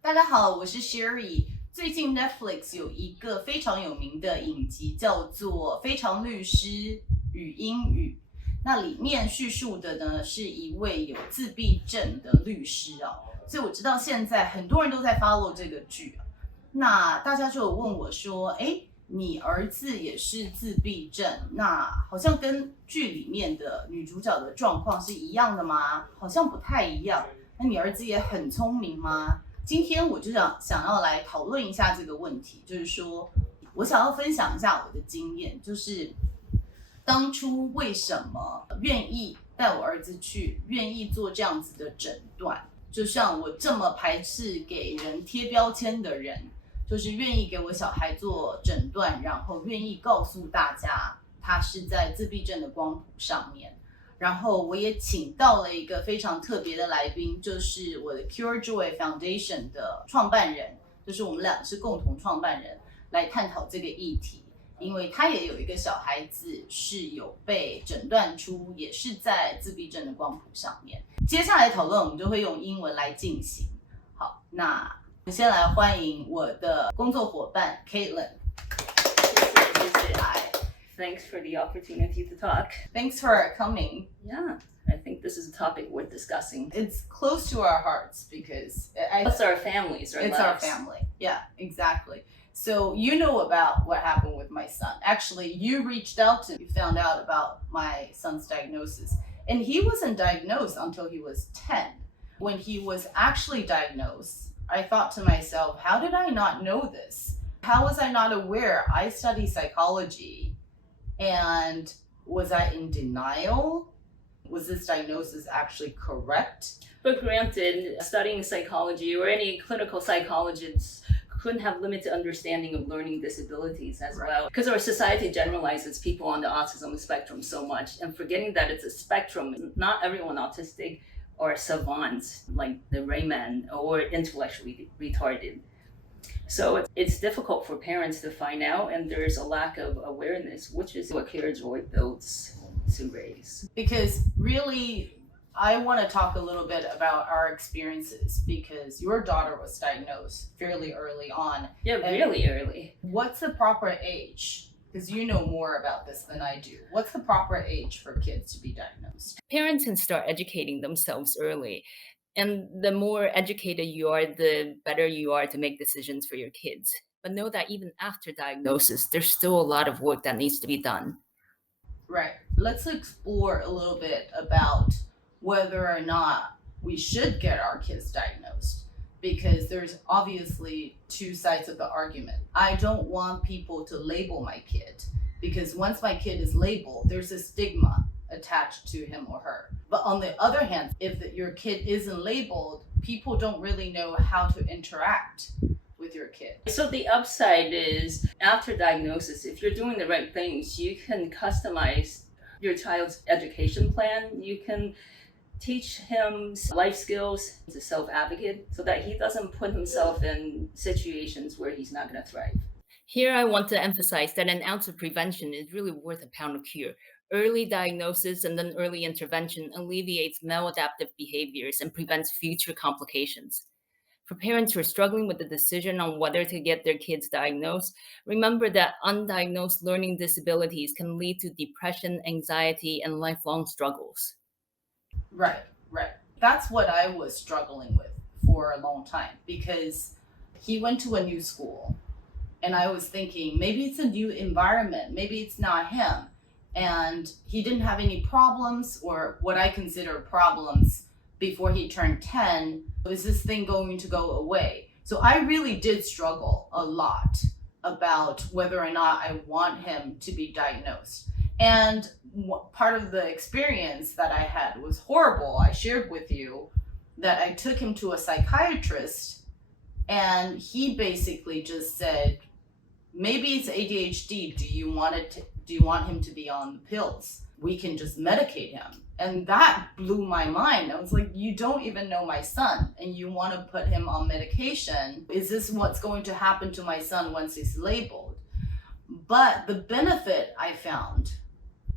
大家好，我是 Sherry。最近 Netflix 有一个非常有名的影集，叫做《非常律师与英语》。那里面叙述的呢，是一位有自闭症的律师啊。所以我知道现在很多人都在 follow 这个剧啊。那大家就有问我说：“哎，你儿子也是自闭症，那好像跟剧里面的女主角的状况是一样的吗？好像不太一样。那你儿子也很聪明吗？”今天我就想要来讨论一下这个问题，就是说我想要分享一下我的经验，就是当初为什么愿意带我儿子去，愿意做这样子的诊断，就像我这么排斥给人贴标签的人，就是愿意给我小孩做诊断，然后愿意告诉大家他是在自闭症的光谱上面。然后我也请到了一个非常特别的来宾，就是我的 curaJOY Foundation 的创办人，就是我们俩是共同创办人，来探讨这个议题。因为他也有一个小孩子是有被诊断出也是在自闭症的光谱上面。接下来讨论我们就会用英文来进行。好，那我先来欢迎我的工作伙伴 Caitlin。谢谢。Thanks for the opportunity to talk. Thanks for coming. Yeah, I think this is a topic worth discussing. It's close to our hearts because It's our families, our it's lives. our family. Yeah, exactly. So you know about what happened with my son. Actually, you reached out to me, you found out about my son's diagnosis. And he wasn't diagnosed until he was 10. When he was actually diagnosed, I thought to myself, how did I not know this? How was I not aware? I study psychology. And was I in denial? Was this diagnosis actually correct? But granted, studying psychology or any clinical psychologist couldn't have limited understanding of learning disabilities as well. Because our society generalizes people on the autism spectrum so much, and forgetting that it's a spectrum, not everyone autistic or savants like the Rayman or intellectually retarded. So it's difficult for parents to find out, and there's a lack of awareness, which is what curaJOY builds to raise. Because really, I want to talk a little bit about our experiences because your daughter was diagnosed fairly early on. Yeah, really early. What's the proper age? Because you know more about this than I do. What's the proper age for kids to be diagnosed? Parents can start educating themselves early. And the more educated you are, the better you are to make decisions for your kids. But know that even after diagnosis, there's still a lot of work that needs to be done. Right. Let's explore a little bit about whether or not we should get our kids diagnosed, because there's obviously two sides of the argument. I don't want people to label my kid, because once my kid is labeled, there's a stigma attached to him or her. But on the other hand, if your kid isn't labeled, people don't really know how to interact with your kid. So the upside is after diagnosis, if you're doing the right things, you can customize your child's education plan. You can teach him life skills as a self-advocate so that he doesn't put himself in situations where he's not going to thrive. Here, I want to emphasize that an ounce of prevention is really worth a pound of cure. Early diagnosis and then early intervention alleviates maladaptive behaviors and prevents future complications. For parents who are struggling with the decision on whether to get their kids diagnosed, remember that undiagnosed learning disabilities can lead to depression, anxiety, and lifelong struggles. Right. That's what I was struggling with for a long time, because he went to a new school and I was thinking maybe it's a new environment, maybe it's not him. And he didn't have any problems, or what I consider problems, before he turned 10. Is this thing going to go away? So I really did struggle a lot about whether or not I want him to be diagnosed. And part of the experience that I had was horrible. I shared with you that I took him to a psychiatrist, and he basically just said, maybe it's ADHD. Do you want him to be on the pills? We can just medicate him. And that blew my mind. I was like, you don't even know my son and you want to put him on medication. Is this what's going to happen to my son once he's labeled? But the benefit I found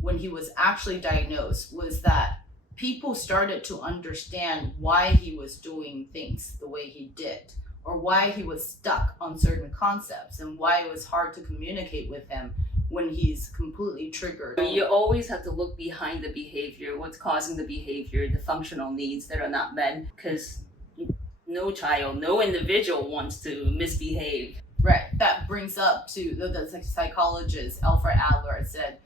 when he was actually diagnosed was that people started to understand why he was doing things the way he did, or why he was stuck on certain concepts and why it was hard to communicate with him when he's completely triggered. You always have to look behind the behavior, what's causing the behavior, the functional needs that are not met, because no child, no individual wants to misbehave. Right. That brings up to the psychologist Alfred Adler said,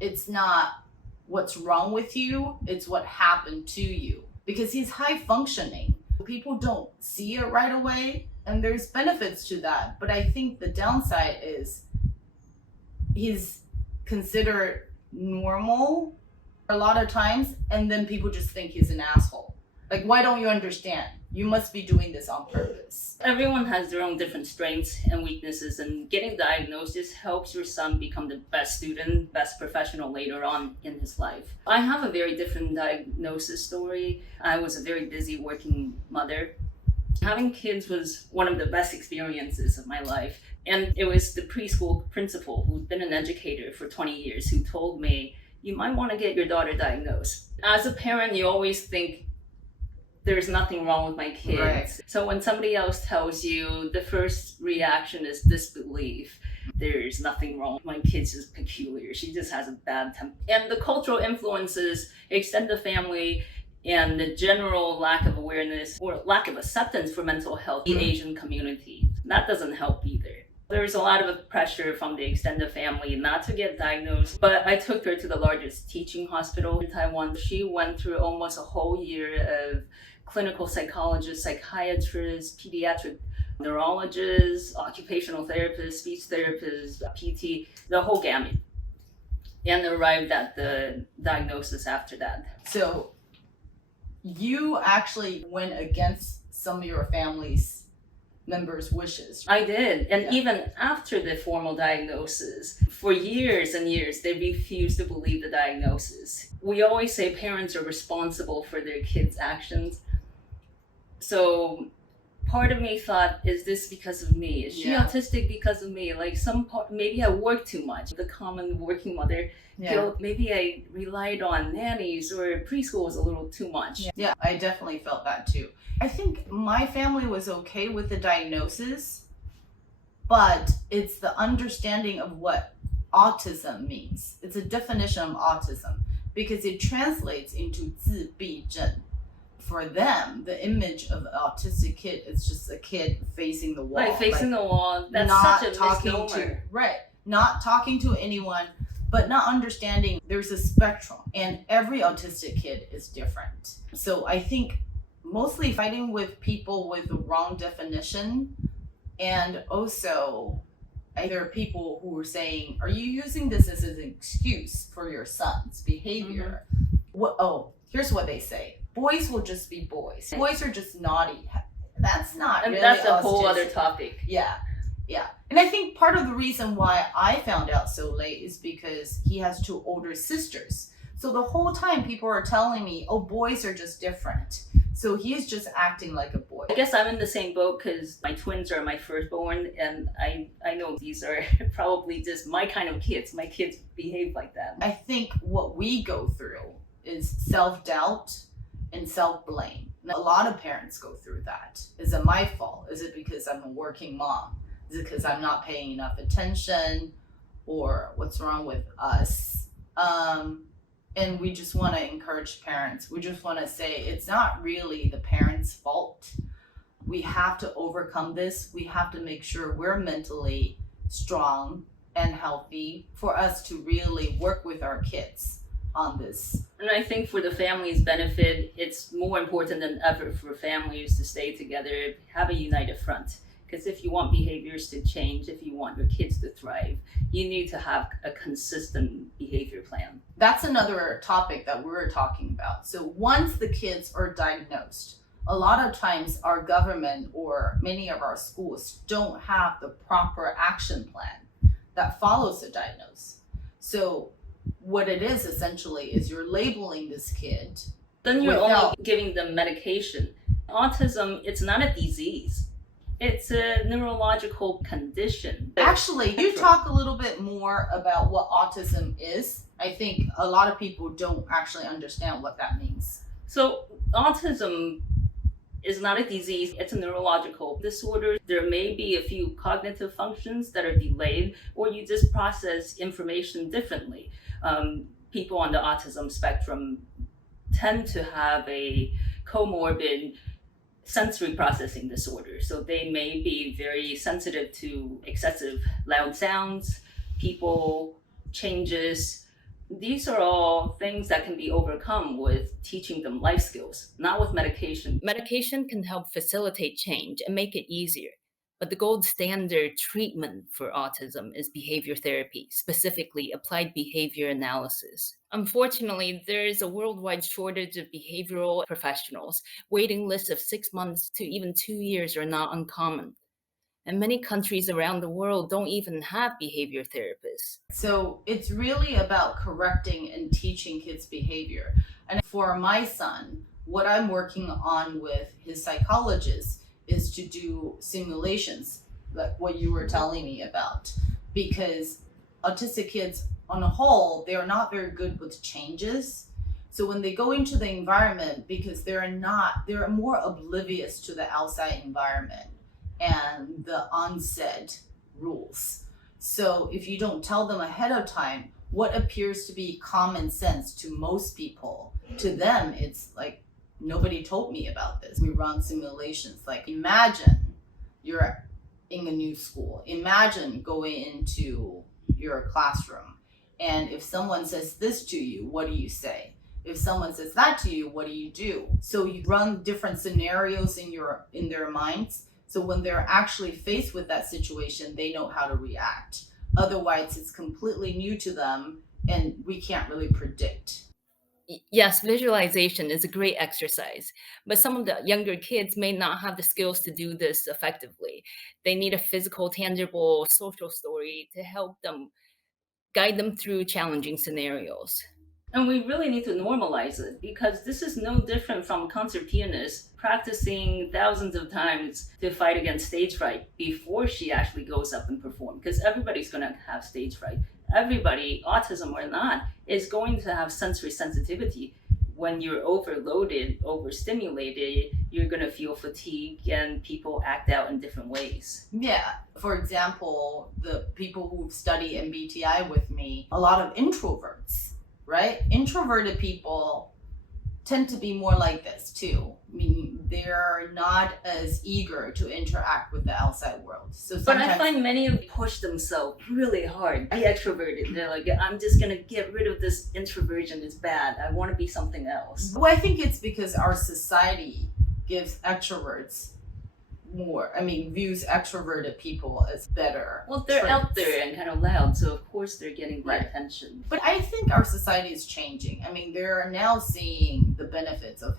it's not what's wrong with you, it's what happened to you. Because he's high functioning. People don't see it right away, and there's benefits to that. But I think the downside is he's considered normal a lot of times, and then people just think he's an asshole. Like, why don't you understand? You must be doing this on purpose. Everyone has their own different strengths and weaknesses, and getting diagnosis helps your son become the best student, best professional later on in his life. I have a very different diagnosis story. I was a very busy working mother. Having kids was one of the best experiences of my life. And it was the preschool principal who'd been an educator for 20 years who told me, you might want to get your daughter diagnosed. As a parent, you always think, there's nothing wrong with my kids. Right. So when somebody else tells you, the first reaction is disbelief. There's nothing wrong. My kid's just peculiar. She just has a bad temper. And the cultural influences, extended family, and the general lack of awareness or lack of acceptance for mental health in the Asian community, that doesn't help either. There's a lot of pressure from the extended family not to get diagnosed, but I took her to the largest teaching hospital in Taiwan. She went through almost a whole year of clinical psychologists, psychiatrists, pediatric neurologists, occupational therapists, speech therapists, PT, the whole gamut, and arrived at the diagnosis after that. So you actually went against some of your family's members' wishes. I did. And even after the formal diagnosis, for years and years, they refused to believe the diagnosis. We always say parents are responsible for their kids' actions. So part of me thought, is this because of me? Is she autistic because of me? Like maybe I work too much. The common working mother guilt, maybe I relied on nannies or preschool was a little too much. Yeah, I definitely felt that too. I think my family was okay with the diagnosis, but it's the understanding of what autism means. It's a definition of autism because it translates into 自闭症. For them, the image of an autistic kid is just a kid facing the wall. Like facing the wall. That's not such a talking misnomer. Not talking to anyone, but not understanding there's a spectrum and every autistic kid is different. So I think mostly fighting with people with the wrong definition, and also there are people who are saying, are you using this as an excuse for your son's behavior? Here's what they say. Boys will just be boys. Boys are just naughty. That's not And really that's a whole autistic. other topic. Yeah. And I think part of the reason why I found out so late is because he has two older sisters. So the whole time people are telling me, oh, boys are just different. So he's just acting like a boy. I guess I'm in the same boat because my twins are my firstborn, and I know these are probably just my kind of kids. My kids behave like that. I think what we go through is self-doubt and self-blame. A lot of parents go through that. Is it my fault? Is it because I'm a working mom? Is it because I'm not paying enough attention? Or what's wrong with us? And we just want to encourage parents. We just want to say it's not really the parents' fault. We have to overcome this. We have to make sure we're mentally strong and healthy for us to really work with our kids on this. And I think for the family's benefit, it's more important than ever for families to stay together, have a united front. Because if you want behaviors to change, if you want your kids to thrive, you need to have a consistent behavior plan. That's another topic that we were talking about. So once the kids are diagnosed, a lot of times our government or many of our schools don't have the proper action plan that follows the diagnosis. So what it is essentially is you're labeling this kid. Then you're only giving them medication. Autism, it's not a disease. It's a neurological condition. Actually, you talk a little bit more about what autism is. I think a lot of people don't actually understand what that means. So autism It's not a disease, it's a neurological disorder. There may be a few cognitive functions that are delayed, or you just process information differently. People on the autism spectrum tend to have a comorbid sensory processing disorder. So they may be very sensitive to excessive loud sounds, people, changes. These are all things that can be overcome with teaching them life skills, not with medication. Medication can help facilitate change and make it easier. But the gold standard treatment for autism is behavior therapy, specifically applied behavior analysis. Unfortunately, there is a worldwide shortage of behavioral professionals. Waiting lists of 6 months to even 2 years are not uncommon. And many countries around the world don't even have behavior therapists. So it's really about correcting and teaching kids behavior. And for my son, what I'm working on with his psychologist is to do simulations, like what you were telling me about, because autistic kids on a whole, they're not very good with changes. So when they go into the environment, because they're more oblivious to the outside environment and the onset rules. So if you don't tell them ahead of time what appears to be common sense to most people, to them it's like, nobody told me about this. We run simulations. Like, imagine you're in a new school. Imagine going into your classroom, and if someone says this to you, what do you say? If someone says that to you, what do you do? So you run different scenarios in their minds. So when they're actually faced with that situation, they know how to react. Otherwise, it's completely new to them, and we can't really predict. Yes, visualization is a great exercise, but some of the younger kids may not have the skills to do this effectively. They need a physical, tangible social story to help them guide them through challenging scenarios. And we really need to normalize it, because this is no different from a concert pianist practicing thousands of times to fight against stage fright before she actually goes up and perform, because everybody's going to have stage fright. Everybody, autism or not, is going to have sensory sensitivity. When you're overloaded, overstimulated, you're going to feel fatigue and people act out in different ways. Yeah. For example, the people who study MBTI with me, a lot of introverts, right? Introverted people tend to be more like this too. Meaning they're not as eager to interact with the outside world. So but I find many of them push themselves really hard. Be extroverted. They're like, I'm just gonna get rid of this introversion. It's bad. I want to be something else. Well, I think it's because our society gives extroverts more. Views extroverted people as better. Well, they're traits. out there and kind of loud, so of course they're getting the Right. attention. But I think our society is changing. They're now seeing the benefits of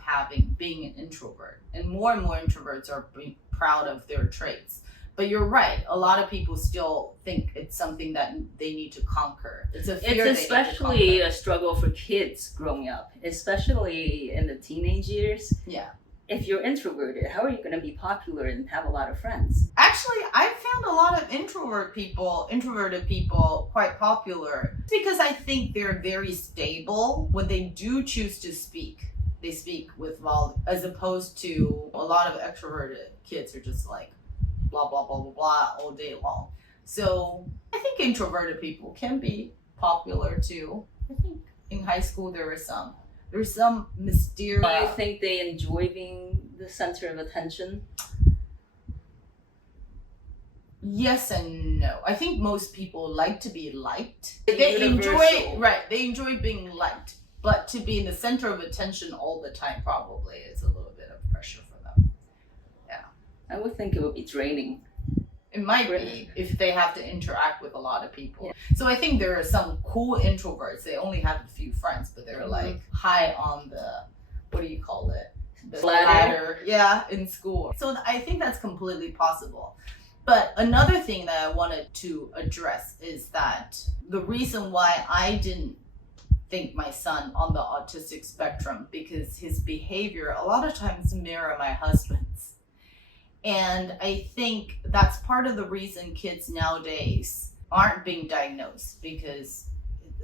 being an introvert, and more introverts are being proud of their traits. But you're right. A lot of people still think it's something that they need to conquer. It's a fear. It's especially a struggle for kids growing up, especially in the teenage years. Yeah. If you're introverted, how are you going to be popular and have a lot of friends? Actually, I found a lot of introverted people quite popular, because I think they're very stable. When they do choose to speak, they speak with volume, as opposed to a lot of extroverted kids are just like blah, blah, blah, blah, blah all day long. So I think introverted people can be popular too. I think in high school there's some mysterious. Do you think they enjoy being the center of attention? Yes and no. I think most people like to be liked. Universal. They enjoy being liked, but to be in the center of attention all the time probably is a little bit of pressure for them. Yeah. I would think it would be draining. It might be if they have to interact with a lot of people. Yeah. So I think there are some cool introverts. They only have a few friends, but they're like high on the, what do you call it? The ladder. Yeah, in school. So I think that's completely possible. But another thing that I wanted to address is that the reason why I didn't think my son on the autistic spectrum, because his behavior a lot of times mirror my husband's. And I think that's part of the reason kids nowadays aren't being diagnosed, because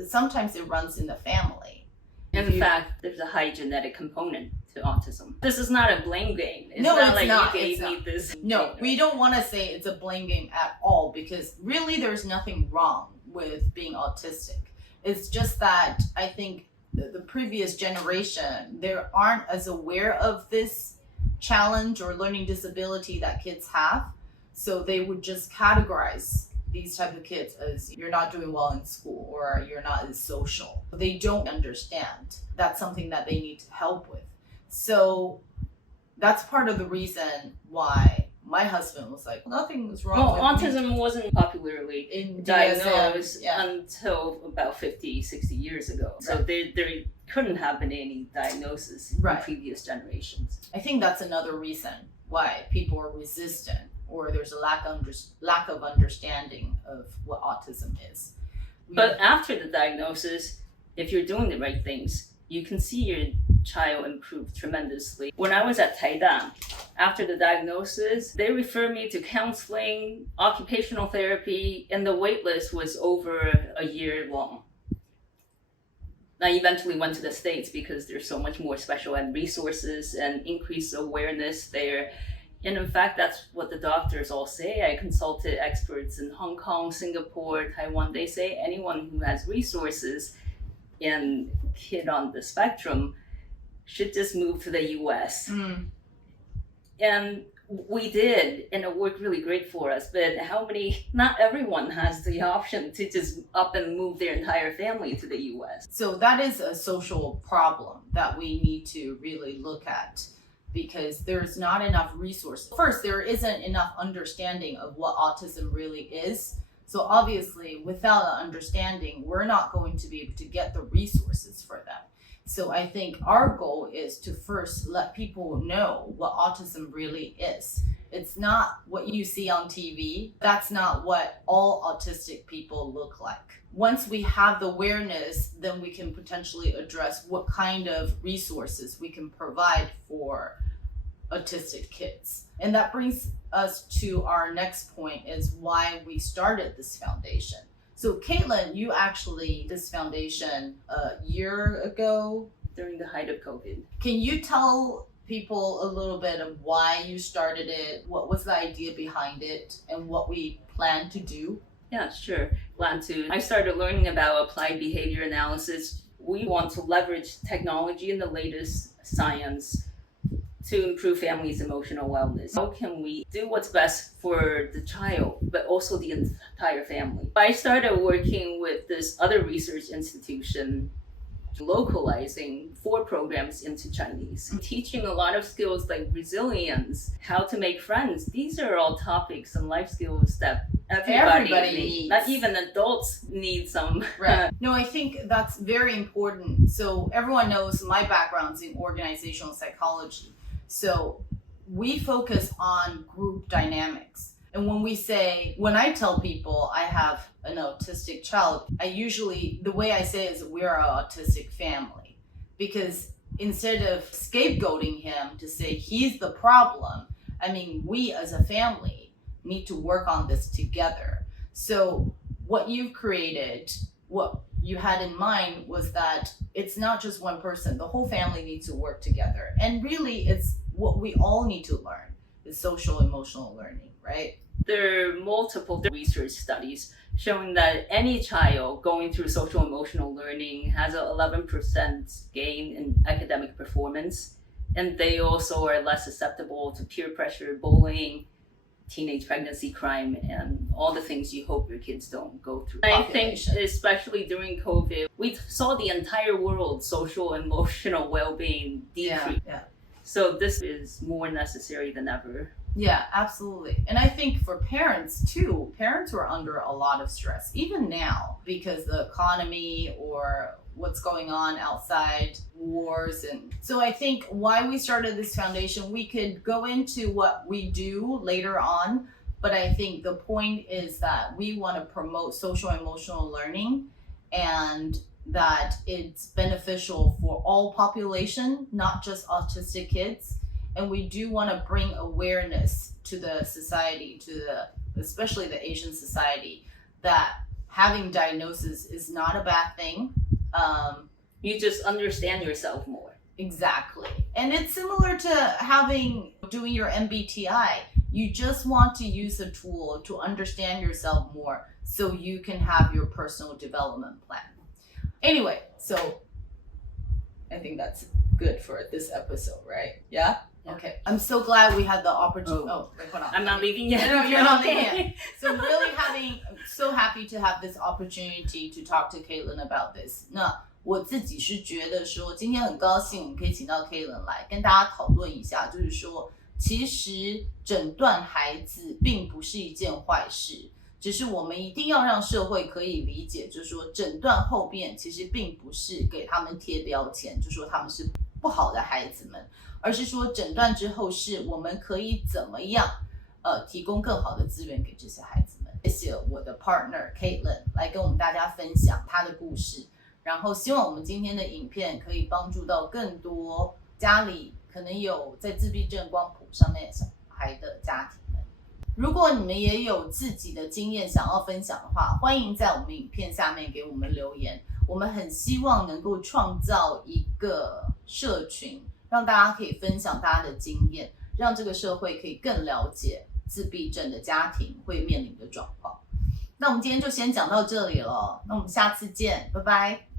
sometimes it runs in the family. In fact, there's a high genetic component to autism. This is not a blame game. It's No, not it's like not. you It's gave me not. this. No, we don't want to say it's a blame game at all, because really there's nothing wrong with being autistic. It's just that I think the previous generation, they aren't as aware of this challenge or learning disability that kids have. So they would just categorize these type of kids as you're not doing well in school or you're not as social. They don't understand. That's something that they need help with. So that's part of the reason why my husband was like, nothing was wrong with autism me. wasn't popularly In diagnosed DSM, yeah. until about 50, 60 years ago. So Right. there couldn't have been any diagnosis Right. in previous generations. I think that's another reason why people are resistant, or there's a lack of understanding of what autism is. But after the diagnosis, if you're doing the right things, you can see your child improve tremendously. When I was at Taida, after the diagnosis, they referred me to counseling, occupational therapy, and the wait list was over a year long. I eventually went to the States because there's so much more special ed resources and increased awareness there. And in fact, that's what the doctors all say. I consulted experts in Hong Kong, Singapore, Taiwan. They say anyone who has resources and kid on the spectrum should just move to the US. And we did, and it worked really great for us. But not everyone has the option to just up and move their entire family to the US. So that is a social problem that we need to really look at, because there's not enough resources. First, there isn't enough understanding of what autism really is. So obviously, without an understanding, we're not going to be able to get the resources for them. So I think our goal is to first let people know what autism really is. It's not what you see on TV. That's not what all autistic people look like. Once we have the awareness, then we can potentially address what kind of resources we can provide for autistic kids. And that brings us to our next point, is why we started this foundation. So Caitlin, you actually this foundation a year ago. During the height of COVID. Can you tell people a little bit of why you started it? What was the idea behind it, and what we plan to do? Yeah, sure. Glad to. I started learning about applied behavior analysis. We want to leverage technology and the latest science to improve families' emotional wellness. How can we do what's best for the child, but also the entire family? I started working with this other research institution, localizing 4 programs into Chinese, teaching a lot of skills like resilience, how to make friends. These are all topics and life skills that everybody needs. Not even adults need some. Right. No, I think that's very important. So everyone knows my background's in organizational psychology. So we focus on group dynamics. And when I tell people I have an autistic child, the way I say it is we're an autistic family. Because instead of scapegoating him to say he's the problem, we as a family need to work on this together. So what you've created, what you had in mind was that it's not just one person, the whole family needs to work together. And really it's what we all need to learn is social emotional learning, right? There are multiple research studies showing that any child going through social emotional learning has an 11% gain in academic performance, and they also are less susceptible to peer pressure, bullying, teenage pregnancy crime, and all the things you hope your kids don't go through. I think especially during COVID, we saw the entire world's social and emotional well-being decrease. Yeah. So this is more necessary than ever. Yeah, absolutely. And I think for parents too, parents are under a lot of stress, even now, because the economy or what's going on outside, wars. And so I think why we started this foundation, we could go into what we do later on, but I think the point is that we want to promote social emotional learning, and that it's beneficial for all population, not just autistic kids. And we do want to bring awareness to the society, especially the Asian society, that having diagnosis is not a bad thing. You just understand yourself more. Exactly. And it's similar to doing your MBTI. You just want to use a tool to understand yourself more so you can have your personal development plan. Anyway, so I think that's good for this episode, right? Yeah? Okay. I'm so glad we had the opportunity. Wait, hold on. I'm not leaving yet. No, you're not leaving yet. So really I'm so happy to have this opportunity to talk to Caitlin about this. 那我自己是觉得说，今天很高兴我们可以请到 Caitlin 来跟大家讨论一下，就是说，其实诊断孩子并不是一件坏事，只是我们一定要让社会可以理解，就是说诊断后面其实并不是给他们贴标签，就说他们是不好的孩子们，而是说诊断之后是我们可以怎么样提供更好的资源给这些孩子们。谢谢我的 partner Caitlin 来跟我们大家分享她的故事，然后希望我们今天的影片可以帮助到更多家里可能有在自闭症光谱上面小孩的家庭们。如果你们也有自己的经验想要分享的话，欢迎在我们影片下面给我们留言。我们很希望能够创造一个社群，让大家可以分享大家的经验，让这个社会可以更了解自闭症的家庭会面临的状况。那我们今天就先讲到这里了，那我们下次见，拜拜。